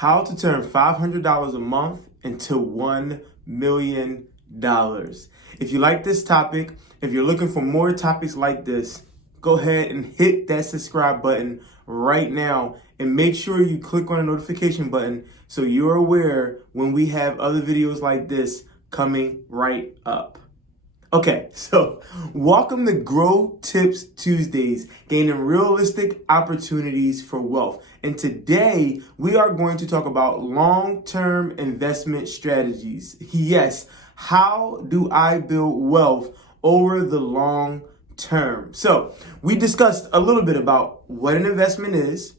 How to turn $500 a month into $1 million. If you like this topic, if you're looking for more topics like this, go ahead and hit that subscribe button right now and make sure you click on the notification button so you're aware when we have other videos like this coming right up. Okay, so welcome to Grow Tips Tuesdays, gaining realistic opportunities for wealth. And today we are going to talk about long-term investment strategies. Yes, how do I build wealth over the long term? So we discussed a little bit about what an investment is,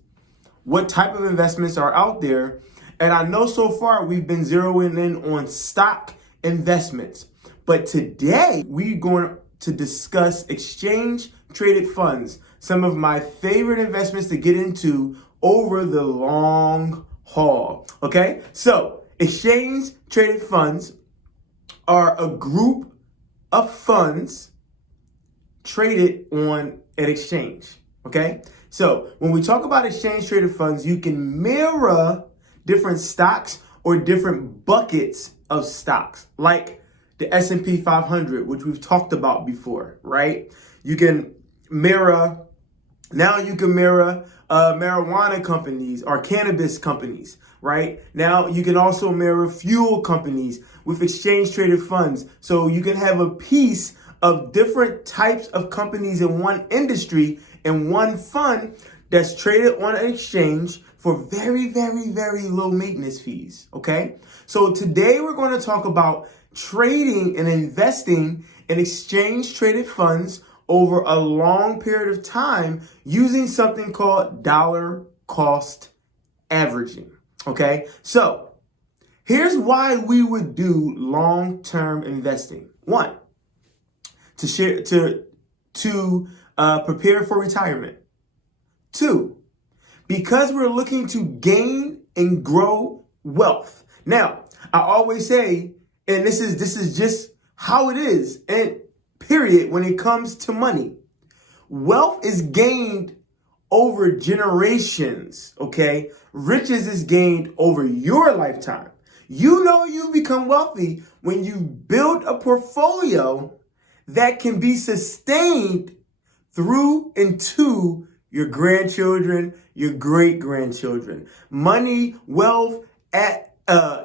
what type of investments are out there. And I know so far we've been zeroing in on stock investments. But today, we're going to discuss exchange-traded funds, some of my favorite investments to get into over the long haul, okay? So, exchange-traded funds are a group of funds traded on an exchange, okay? So, when we talk about exchange-traded funds, you can mirror different stocks or different buckets of stocks, like the S&P 500, which we've talked about before, right? You can mirror marijuana companies or cannabis companies, right? Now you can also mirror fuel companies with exchange traded funds. So you can have a piece of different types of companies in one industry and one fund that's traded on an exchange for very, very, very low maintenance fees, okay? So today we're going to talk about trading and investing in exchange traded funds over a long period of time using something called dollar cost averaging. Okay, so here's why we would do long-term investing. One, to prepare for retirement. Two, because we're looking to gain and grow wealth. Now, I always say, and this is just how it is, and period, when it comes to money. Wealth is gained over generations, okay? Riches is gained over your lifetime. You know you become wealthy when you build a portfolio that can be sustained through into your grandchildren, your great-grandchildren. Money, wealth,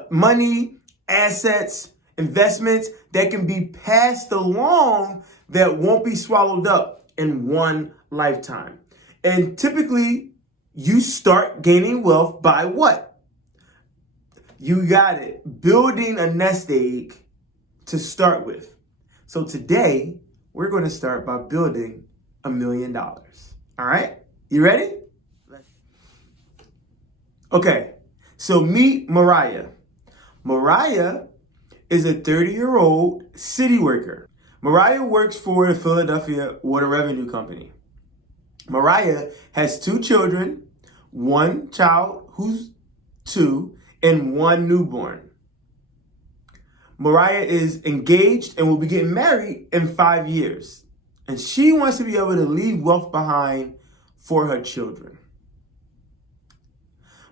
money, assets, investments that can be passed along that won't be swallowed up in one lifetime. And typically, you start gaining wealth by what? You got it. Building a nest egg to start with. So today, we're going to start by building $1 million. All right? You ready? Okay. So meet Mariah. Mariah is a 30-year-old city worker. Mariah works for the Philadelphia Water Revenue Company. Mariah has 2 children, 1 child who's 2, and 1 newborn. Mariah is engaged and will be getting married in 5 years. And she wants to be able to leave wealth behind for her children.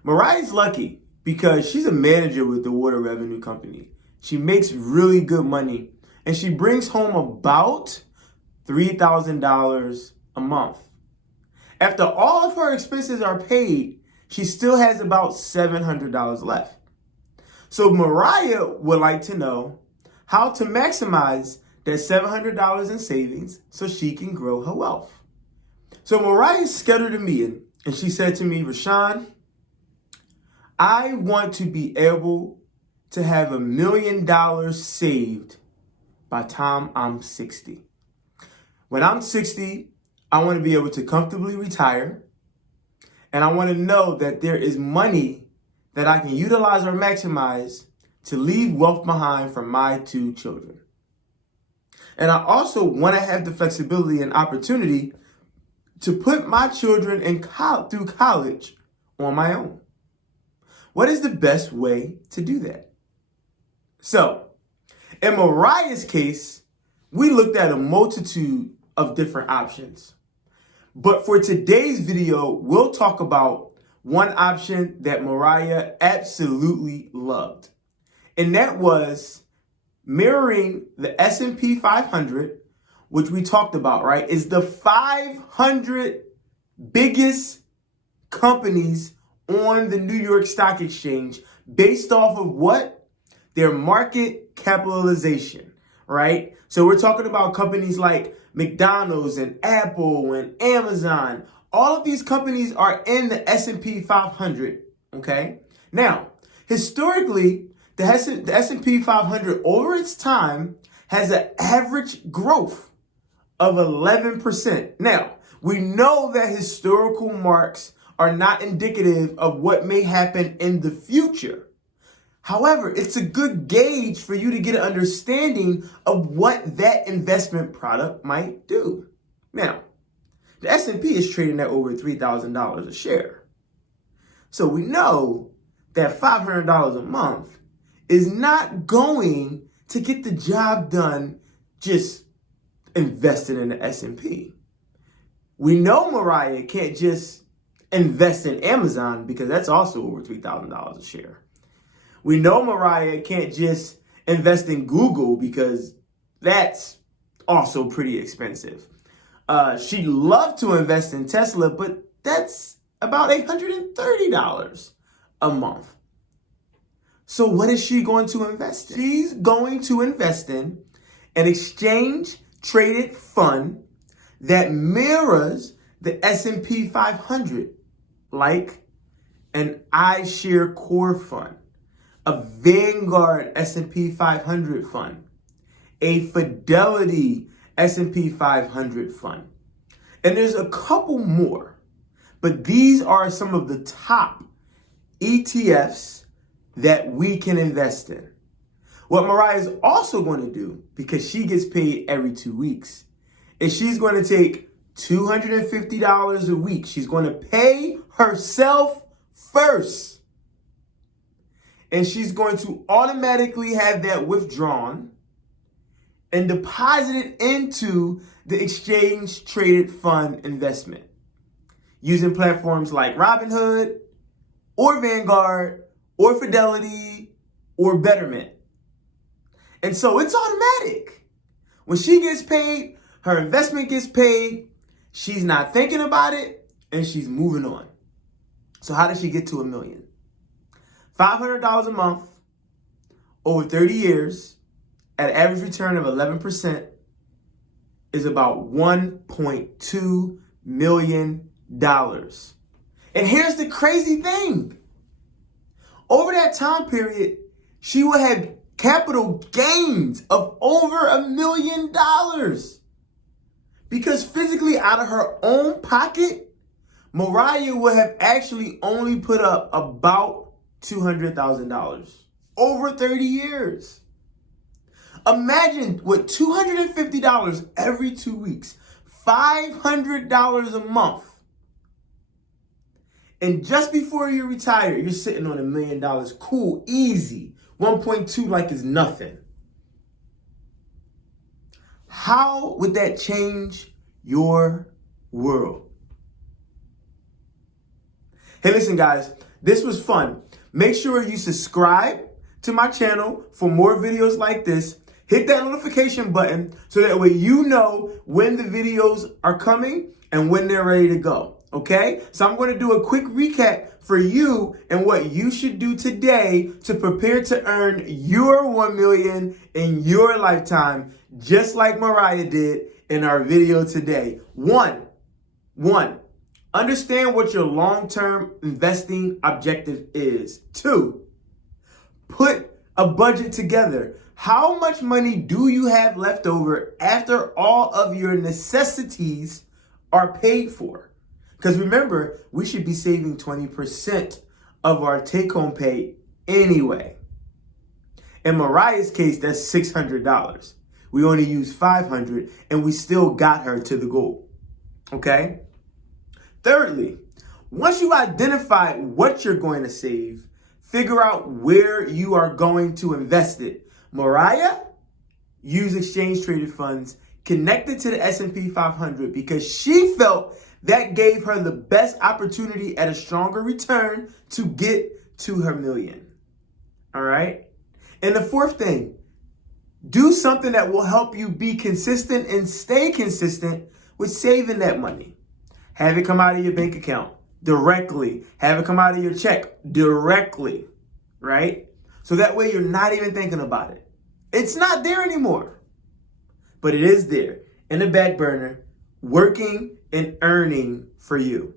Mariah's lucky because she's a manager with the Water Revenue Company. She makes really good money, and she brings home about $3,000 a month. After all of her expenses are paid, she still has about $700 left. So Mariah would like to know how to maximize that $700 in savings so she can grow her wealth. So Mariah scheduled a meeting, and she said to me, Rashon, I want to be able to have $1 million saved by the time I'm 60. When I'm 60, I want to be able to comfortably retire. And I want to know that there is money that I can utilize or maximize to leave wealth behind for my 2 children. And I also want to have the flexibility and opportunity to put my children through college on my own. What is the best way to do that? So, in Mariah's case, we looked at a multitude of different options. But for today's video, we'll talk about one option that Mariah absolutely loved. And that was mirroring the S&P 500, which we talked about, right? Is the 500 biggest companies on the New York Stock Exchange based off of what? Their market capitalization, right? So we're talking about companies like McDonald's and Apple and Amazon. All of these companies are in the S&P 500, okay? Now, historically, the S&P 500 over its time has an average growth of 11%. Now, we know that historical marks are not indicative of what may happen in the future. However, it's a good gauge for you to get an understanding of what that investment product might do. Now, the S&P is trading at over $3,000 a share. So we know that $500 a month is not going to get the job done just investing in the S&P. We know Mariah can't just invest in Amazon because that's also over $3,000 a share. We know Mariah can't just invest in Google because that's also pretty expensive. She'd love to invest in Tesla, but that's about $830 a month. So what is she going to invest in? She's going to invest in an exchange-traded fund that mirrors the S&P 500, like an iShare Core Fund, a Vanguard S&P 500 fund, a Fidelity S&P 500 fund. And there's a couple more, but these are some of the top ETFs that we can invest in. What Mariah is also going to do, because she gets paid every 2 weeks, is she's going to take $250 a week. She's going to pay herself first. And she's going to automatically have that withdrawn and deposited into the exchange traded fund investment using platforms like Robinhood or Vanguard or Fidelity or Betterment. And so it's automatic. When she gets paid, her investment gets paid, she's not thinking about it, and she's moving on. So how did she get to $1 million? $500 a month over 30 years at an average return of 11% is about $1.2 million. And here's the crazy thing. Over that time period, she will have capital gains of over $1 million. Because physically out of her own pocket, Mariah would have actually only put up about $200,000 over 30 years. Imagine with $250 every 2 weeks, $500 a month. And just before you retire, you're sitting on $1 million. Cool, easy. 1.2 like it's nothing. How would that change your world? Hey, listen, guys, this was fun. Make sure you subscribe to my channel for more videos like this. Hit that notification button so that way you know when the videos are coming and when they're ready to go. Okay? So I'm going to do a quick recap for you and what you should do today to prepare to earn your $1 million in your lifetime, just like Mariah did in our video today. One, understand what your long-term investing objective is. 2, put a budget together. How much money do you have left over after all of your necessities are paid for? Because remember, we should be saving 20% of our take-home pay anyway. In Mariah's case, that's $600. We only used $500 and we still got her to the goal. Okay? Thirdly, once you've identified what you're going to save, figure out where you are going to invest it. Mariah used exchange traded funds connected to the S&P 500 because she felt That gave her the best opportunity at a stronger return to get to her million. All right? And the fourth thing, do something that will help you be consistent and stay consistent with saving that money. Have it come out of your bank account directly. Have it come out of your check directly, right? So that way you're not even thinking about it. It's not there anymore, but it is there in the back burner, working and earning for you.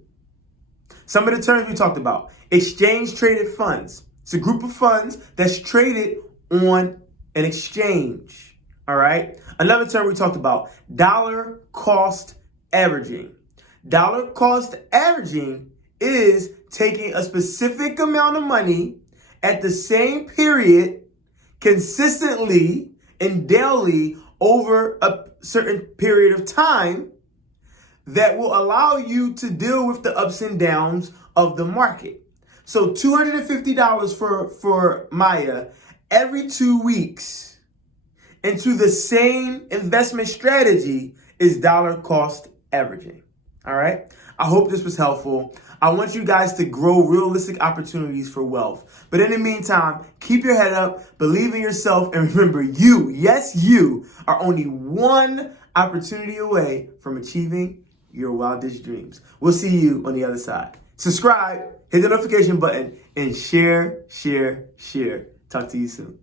Some of the terms we talked about: exchange traded funds. It's a group of funds that's traded on an exchange. All right. Another term we talked about: dollar cost averaging. Dollar cost averaging is taking a specific amount of money at the same period consistently and daily over a certain period of time that will allow you to deal with the ups and downs of the market. So $250 for Maya every 2 weeks into the same investment strategy is dollar cost averaging. All right. I hope this was helpful. I want you guys to grow realistic opportunities for wealth. But in the meantime, keep your head up, believe in yourself, and remember, you, yes, you, are only one opportunity away from achieving your wildest dreams. We'll see you on the other side. Subscribe, hit the notification button, and share. Talk to you soon.